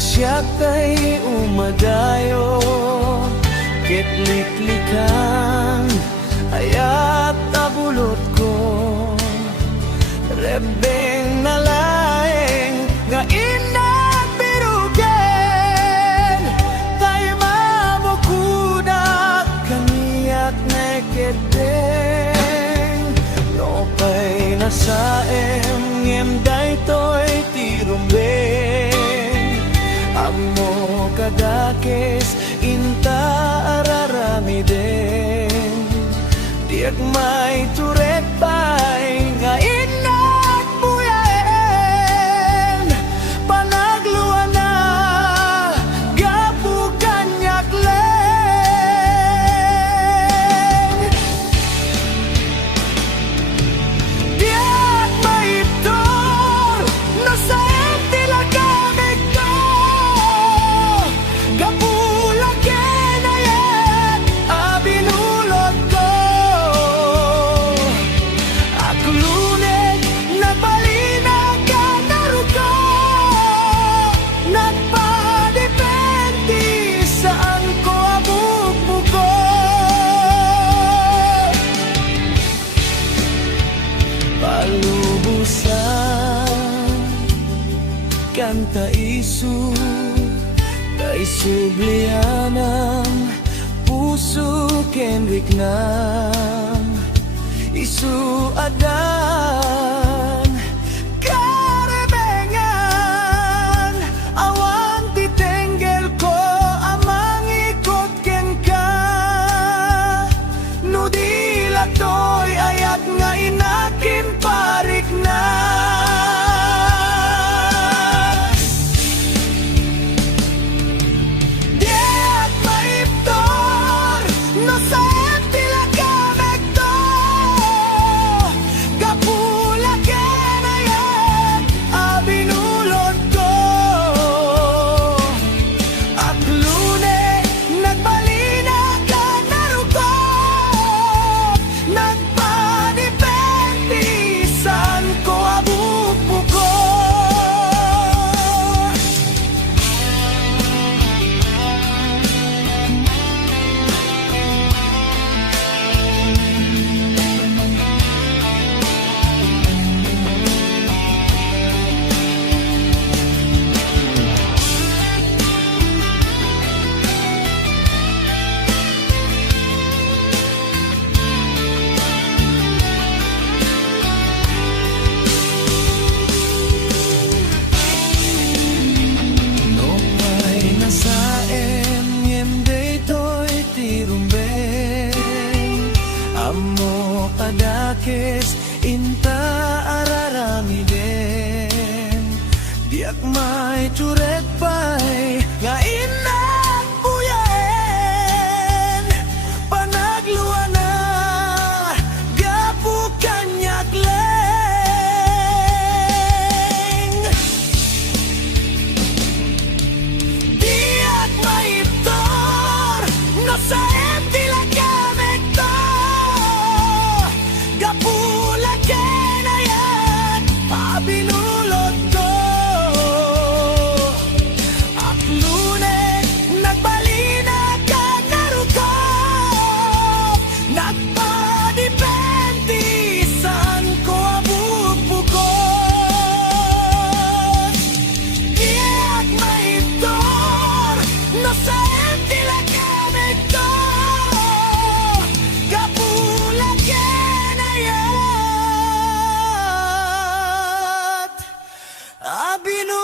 Asya kay umadayo kitliklikan ayat abulot ko rebeng nalaeng nga inagbirugen tay mamukudak kaniyak nekedeng no pay nasaem ngem daytoy tirumbeng amo kadakes inta araramiden diag may turet pay nga inat buyaen panagluan na gapu kanyak leng diag may itor no sa tila kamig ko gapula kenayet abinulot ko akluneg nagbalinag ka naruko nagpadepende saan ko abugbuko palubusan kanta isu kay sublianam puso ken wiknam isu adan karebengan awan titenggel ko amang ikot ken ka no dila toy ayat nga inakin parik na diag maiptor no sa tila kamig to gapula kenayet abinulot ko aklune nagbalinag ka naruko nagpadepende saan ko abugbuko no pay nasaem ngem daytoy tirumbeng amo kadakes inta araramiden diak may turet pay nga inak buyaen panagluan na gapu kanyak leng diag maiptor no sa tila kamig to gapula kenayet abinulot ko akluneg nagbalinag ka naruko nagpadepende saan ko abugbuko diag maiptor no sa tila kamig to gapula kenayet abinulot